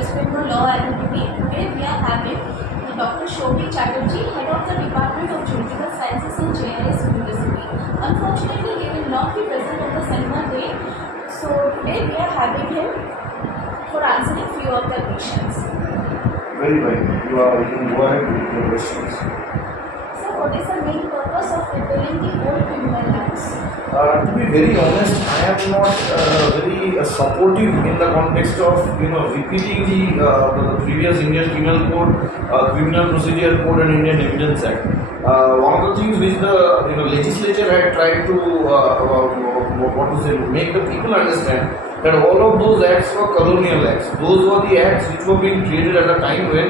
West Bengal Law Academy. Today we are having Dr. Souvik Chatterji, Head of the Department of Judicial Sciences in JIS University. Unfortunately, he will not be present on the seminar day. So today we are having him for answering few of the questions. Very well. You can go ahead with your questions. So what is the main purpose of repealing the old criminal acts? To be very honest, I am not very supportive in the context of repeating the previous Indian Penal Code, Criminal Procedure Code, and Indian Evidence Act. One of the things which the legislature had tried to make the people understand that all of those acts were colonial acts. Those were the acts which were being created at a time when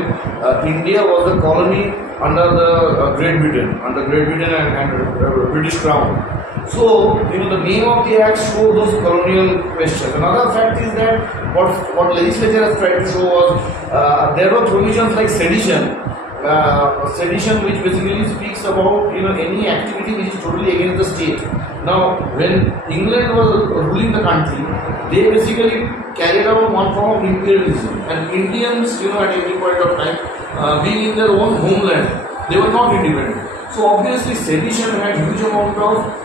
India was a colony under the Great Britain and British Crown. So, the name of the act show those colonial questions. Another fact is that what legislature has tried to show was there were provisions like sedition, which basically speaks about any activity which is totally against the state. Now, when England was ruling the country, they basically carried out one form of imperialism, and Indians, at any point of time, being in their own homeland, they were not independent. So obviously, sedition had huge amount of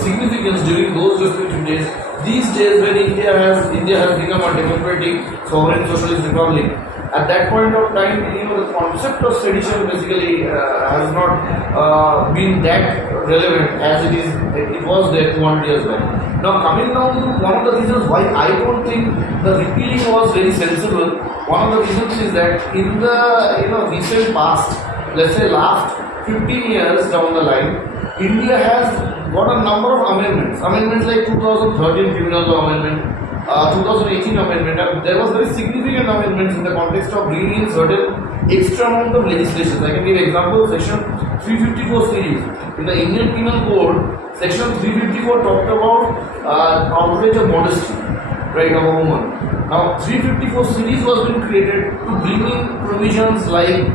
significance during those respective days. These days, when India has become a democratic, sovereign, socialist republic, at that point of time, the concept of sedition basically has not been that relevant as it was there 200 years back. Now, coming down to one of the reasons why I don't think the repealing was very sensible, one of the reasons is that in the recent past, let's say last 15 years down the line, India has got a number of amendments like 2013 Criminal Law Amendment, 2018 Amendment, and there was very significant amendments in the context of bringing in certain extra amount of legislation. I can give example, section 354 series. In the Indian Penal Code, section 354 talked about outrage of modesty, right, of a woman. Now, 354 series was being created to bring in provisions like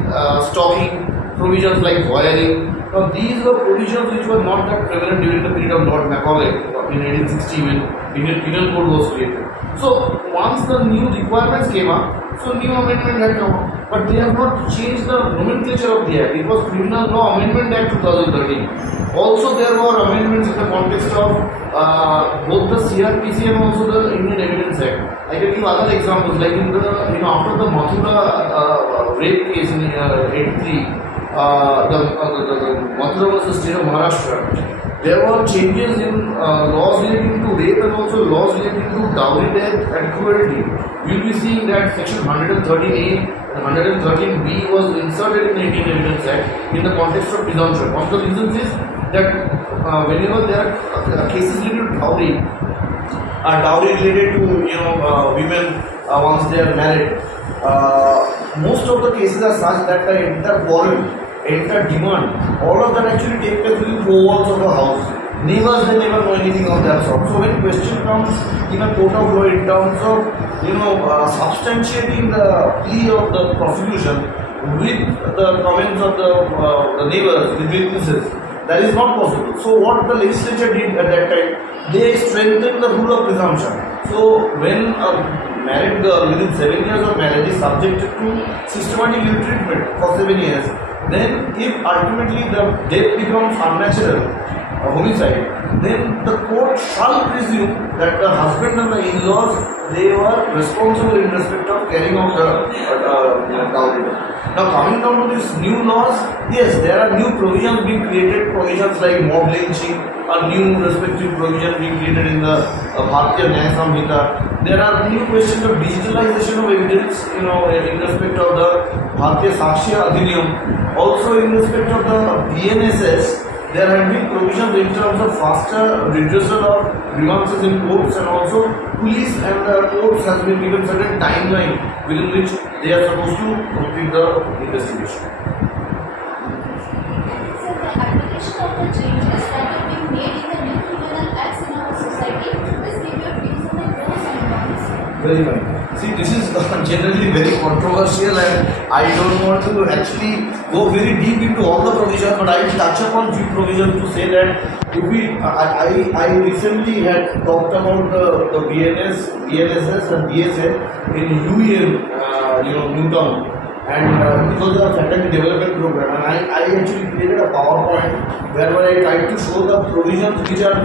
stalking, provisions like voyeuring. Now, these were provisions which were not that prevalent during the period of Lord Macaulay in 1860 when Indian Penal Code was created. So, once the new requirements came up, so new amendment had come up, but they have not changed the nomenclature of the Act. It was Criminal Law Amendment Act 2013. Also, there were amendments in the context of both the CRPC and also the Indian Evidence Act. I can give other examples, like in the after the Mathura rape case in 83. The Mathura versus State of Maharashtra, there were changes in laws relating to rape and also laws relating to dowry death and cruelty. We will be seeing that section 113A and 113B was inserted in the Indian Evidence Act in the context of presumption. One of the reasons is that whenever there are cases related to dowry related to women once they are married, most of the cases are such that the entire quarrel, entire demand, all of that actually take place within 4 walls of the house. Neighbors, they never know anything of that sort. So when question comes in a court of law in terms of substantiating the plea of the prosecution with the comments of the neighbors, the witnesses, that is not possible. So what the legislature did at that time, they strengthened the rule of presumption. So when a married girl within 7 years of marriage is subjected to systematic ill treatment for 7 years, then if ultimately the death becomes unnatural, a homicide, then the court shall presume that the husband and the in-laws, they were responsible in respect of carrying out the dowry. Now coming down to these new laws, yes, there are new provisions being created, provisions like mob lynching, a new respective provision being created in the Bharatiya Nyay Sanhita. There are new questions of digitalization of evidence, in respect of the Bharatiya Sakshya Adhiniyam. Also in respect of the BNSS, there have been provisions in terms of faster redressal of grievances in courts, and also police and the courts has been given certain timeline within which they are supposed to complete the investigation. So the application of the changes that are being made in the new criminal acts in our society, please give your views on the pros and cons. Very fine. See, this is generally very controversial, and I don't want to actually go very deep into all the provisions, but I will touch upon few provisions to say that if we, I recently had talked about the BNS, BNSS and BSA in UEM, Newtown. And it was a faculty development program, and I actually created a PowerPoint where I tried to show the provisions which are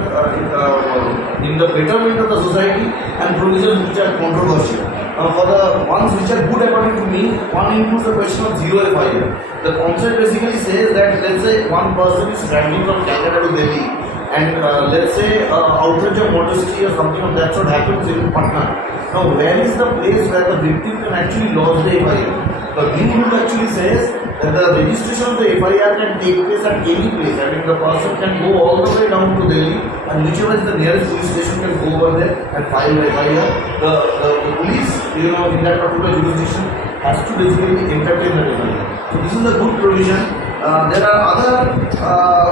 in the betterment of the society and provisions which are controversial. For the ones which are good according to me, one includes the question of zero FIR. The concept basically says that let's say one person is traveling from Calcutta to Delhi, and let's say outrage of modesty or something of that sort happens in Patna. Now, where is the place where the victim can actually lodge the FIR? The new rule actually says that the registration of the FIR can take place at any place. I mean, the person can go all the way down to Delhi, and whichever is the nearest police station can go over there and file the FIR. The police, in that particular jurisdiction has to basically entertain the FIR. So this is a good provision. There are other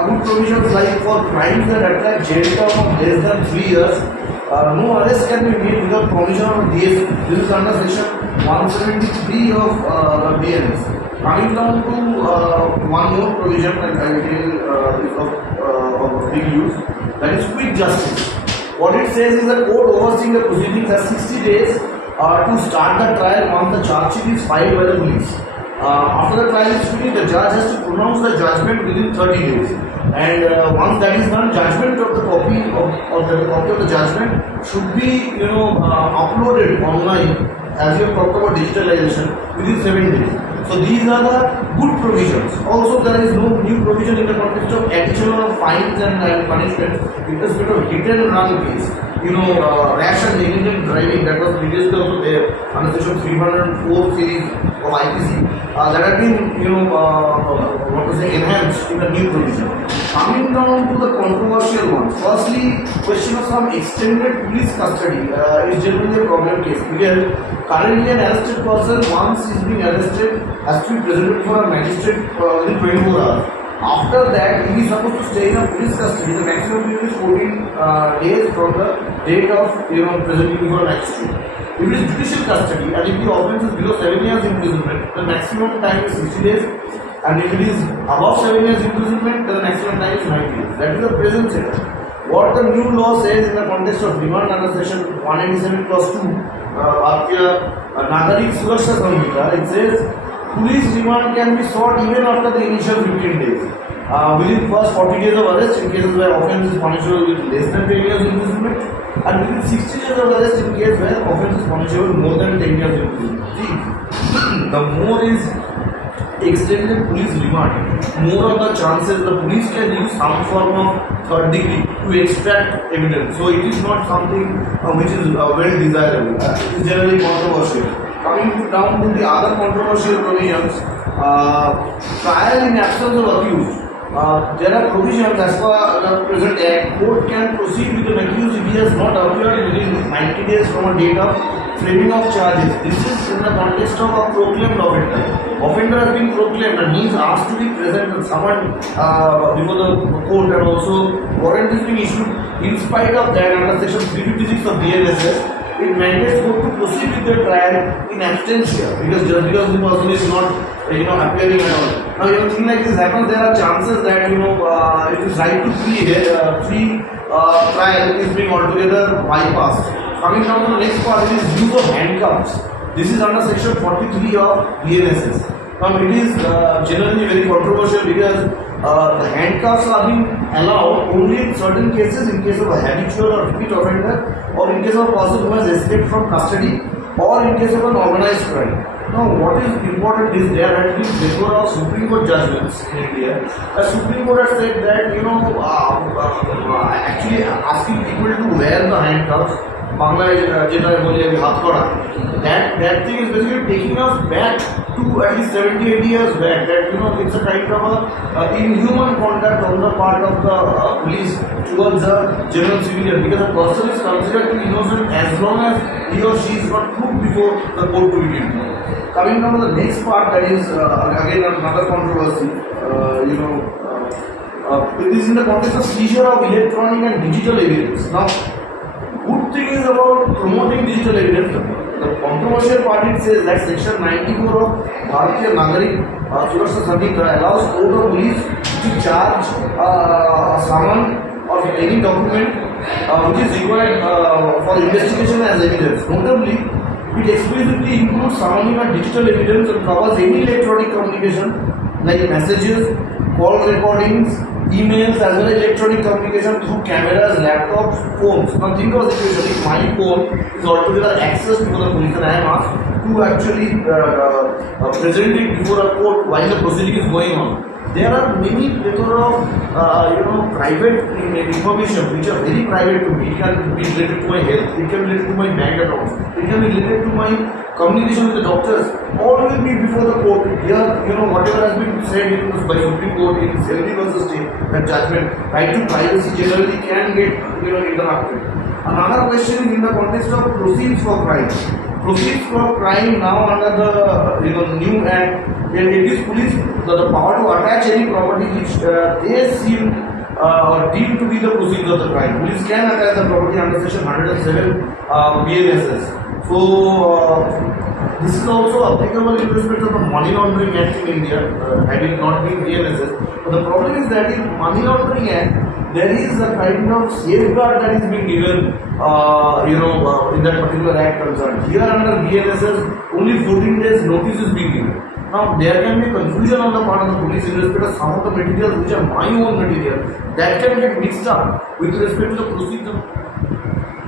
good provisions like for crimes that attract jail term of less than 3 years. No arrest can be made without permission of DSP. This is under section 173 of the BNS. Coming down to one more provision that I will is of big use, that is quick justice. What it says is that court overseeing the proceedings has 60 days to start the trial once the charge sheet is filed by the police. After the trial is finished, the judge has to pronounce the judgment within 30 days. And once that is done, judgment of the copy of the judgment should be uploaded online, as you have talked about digitalization, within 7 days. So these are the good provisions. Also, there is no new provision in the context of addition of fines and punishments. It is bit of hit and run case. Rash and negligent driving, that was previously also there under section 304 series of IPC. That had been, enhanced in the new provision. Coming down to the controversial ones. Firstly, question of some extended police custody is generally a problem case, because currently an arrested person, once he is being arrested, has to be presented before a magistrate within 24 hours. After that, he is supposed to stay in a police custody. The maximum period is 14 days from the date of presenting before a magistrate. If it is judicial custody and if the offence is below 7 years imprisonment, the maximum time is 60 days. And if it is above 7 years imprisonment, the maximum time is 90 days. That is the present setup. What the new law says in the context of remand under section 187 clause 2, Bharatiya Nyay Sanhita, it says police remand can be sought even after the initial 15 days. Within first 40 days of arrest in cases where offence is punishable with less than 10 years imprisonment, and within 60 days of arrest in case where offence is punishable more than 10 years imprisonment. See, the more is extended police remand, more of the chances the police can use some form of third degree to extract evidence. So it is not something which is well desirable. It is generally controversial. Coming down to the other controversial provisions, trial in absence of accused. There are provisions as per the present Act. Court can proceed with an accused if he has not appeared within 90 days from a date of framing of charges. This is in the context of a proclaimed offender. Offender has been proclaimed and he is asked to be present and summoned before the court, and also warrant is being issued. In spite of that, under section 356 of BNSS, it mandates court to proceed with the trial in absentia, because just because the person is not appearing at all. Now, if a thing like this happens, there are chances that it is right to free trial is being altogether bypassed. Coming down to the next part, it is use of handcuffs. This is under section 43 of BNSS. Now, it is generally very controversial because the handcuffs are being allowed only in certain cases, in case of a habitual or repeat offender, or in case of a person who has escaped from custody, or in case of an organized crime. Now, what is important is there had been before our Supreme Court judgments in India. The Supreme Court has said that actually asking people to wear the handcuffs, that thing is basically taking us back to at least 70-80 years back. That it's a kind of a inhuman conduct on the part of the police towards a general civilian, because a person is considered to be innocent as long as he or she is not proved before the court to be guilty. Coming down to the next part, that is again another controversy. It is in the context of seizure of electronic and digital evidence. Now, good thing is about promoting digital evidence. the controversial part it says that section 94 of Bharatiya Nyay Sanhita allows court or police to charge a summon or any document which is required for investigation as evidence. Notably, it explicitly includes summoning a digital evidence and covers any electronic communication like messages, call recordings, emails, as well as electronic communication through cameras, laptops, phones. Now think of the situation, if my phone is altogether accessed before the police and I am asked to actually present it before a court while the proceeding is going on. There are many plethora of private information which are very private to me. It can be related to my health, it can be related to my bank accounts, it can be related to my communication with the doctors, all will be before the court. Here, whatever has been said by Supreme Court in 70 versus state, that judgment, right to privacy generally can get interrupted. Another question is in the context of proceeds for crime. Proceeds for crime now under the new act, it gives police the power to attach any property which they seem or deem to be the proceeds of the crime. Police can attach the property under section 107 BNSS. So this is also applicable in respect of the Money Laundering Act in India, having not been BNSS. But the problem is that in Money Laundering Act, there is a kind of safeguard that is being given, in that particular act concerned. Here under BNSS, only 14 days notice is being given. Now there can be confusion on the part of the police in respect of some of the materials which are my own material that can get mixed up with respect to the procedure.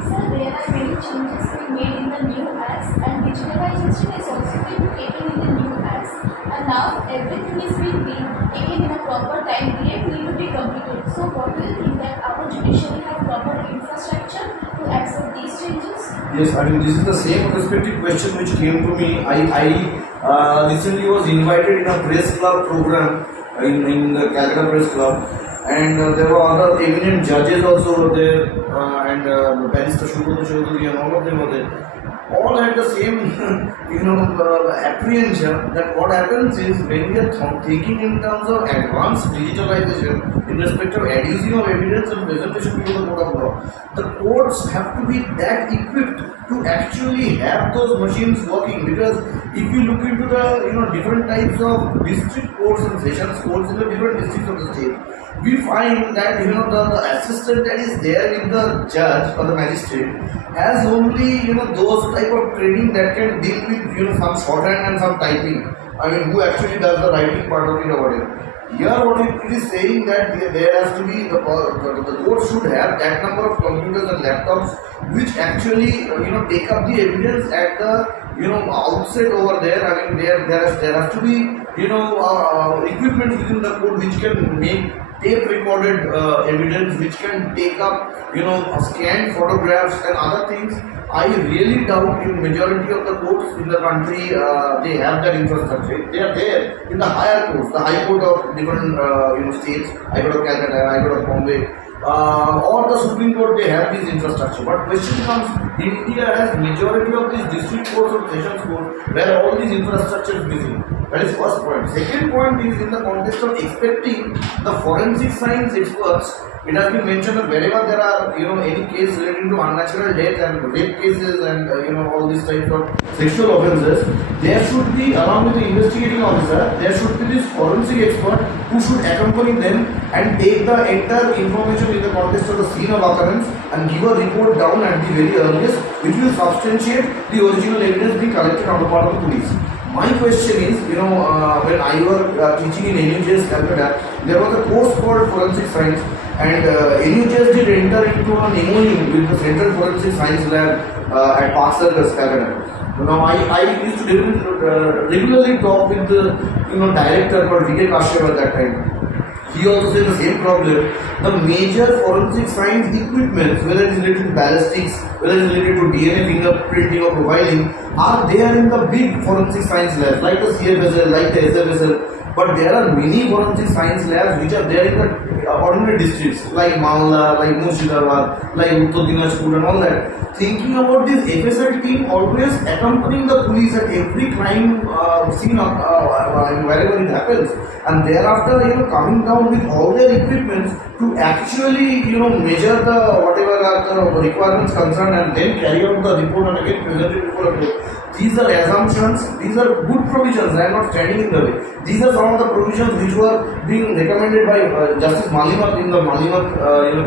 So there are many changes being made in the new acts, and digitalization is also being taken in the new acts. And now everything is being taken in a proper time period need to be completed. So what do you think that our judiciary have proper infrastructure to accept these changes? Yes, I mean this is the same respective question which came to me. I recently was invited in a press club program in the Calcutta Press Club, and there were other eminent judges also were there, and Barrister Souvik Chatterji and all of them were there. All had the same, apprehension that what happens is when we are thinking in terms of advanced digitalization in respect of adducing of evidence and presentation before the court of law, the courts have to be that equipped to actually have those machines working. Because if you look into the different types of district courts and sessions courts in the different districts of the state, we find that the assistant that is there with the judge or the magistrate has only those type of training that can deal with some shorthand and some typing. I mean, who actually does the writing part of it or whatever. Here what it is saying that there has to be the court should have that number of computers and laptops which actually take up the evidence at the outset over there. I mean there has to be equipment within the court which can make tape recorded evidence, which can take up scanned photographs and other things. I really doubt in majority of the courts in the country they have that infrastructure. They are there in the higher courts, the high court of different states, High Court of Calcutta, High Court of Bombay, or the Supreme Court. They have this infrastructure. But question comes, India has majority of these district courts or sessions courts where all these infrastructure is missing. That is first point. Second point is in the context of expecting the forensic science experts. It has been mentioned that wherever there are any case relating to unnatural death and rape cases and all these types of sexual offences, there should be, along with the investigating officer, there should be this forensic expert who should accompany them and take the entire information in the context of the scene of occurrence and give a report down at the very earliest, which will substantiate the original evidence being collected on the part of the police. My question is, when I was teaching in NUJS Calcutta, there was a course called Forensic Science, and NUJS did enter into an MOU with the Central Forensic Science Lab at Park Circus, Calcutta. Now, I used to regularly talk with the director called VK Kashyap at that time. He also said the same problem. The major forensic science equipments, whether it is related to ballistics, whether it is related to DNA fingerprinting or profiling, are there in the big forensic science labs like the CFSL, like the SFSL. But there are many forensic science labs which are there in the ordinary districts like Malda, like Murshidabad, like Uttar Dinajpur and all that. Thinking about this FSI team always accompanying the police at every crime scene wherever it happens, and thereafter coming down with all their equipments to actually measure the whatever requirements concerned and then carry out the report and again present it before a court. These are assumptions, these are good provisions, I am not standing in the way. These are some of the provisions which were being recommended by Justice Malimat in the Malimat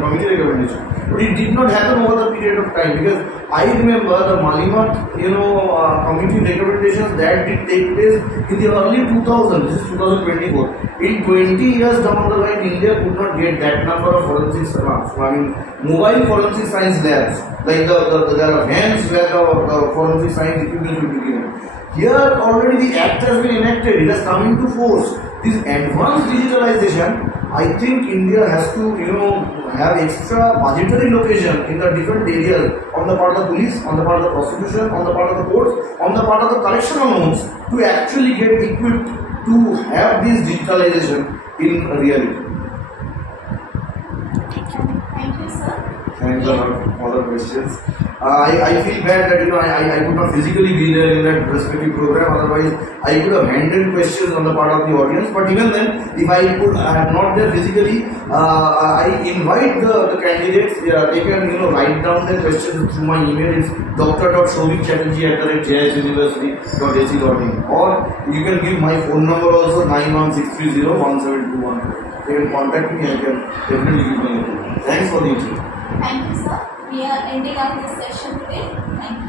committee recommendation. But it did not happen over the period of time, because I remember the Malimat committee recommendations that did take place in the early 2000s. This is 2024. In 20 years down the line, India could not get that number of forensic, mobile forensic science labs. Like there are vans where the forensic science equipment will be given. Here already the act has been enacted, it has come into force. This advanced digitalization, I think India has to, have extra budgetary location in the different areas on the part of the police, on the part of the prosecution, on the part of the courts, on the part of the correctional homes to actually get equipped to have this digitalization in reality. Thank you, sir. Thanks a lot for the questions. I feel bad that I could not physically be there in that respective program. Otherwise, I could have handled questions on the part of the audience. But even then, if I am not there physically, I invite the candidates. They can write down their questions through my email. It's dr.souvik.chatterji@JIS University.ac.in, or you can give my phone number also 91630 They can contact me. I can definitely give my opinion. Thanks for the interview. Thank you, sir. We are ending up this session today. Thank you.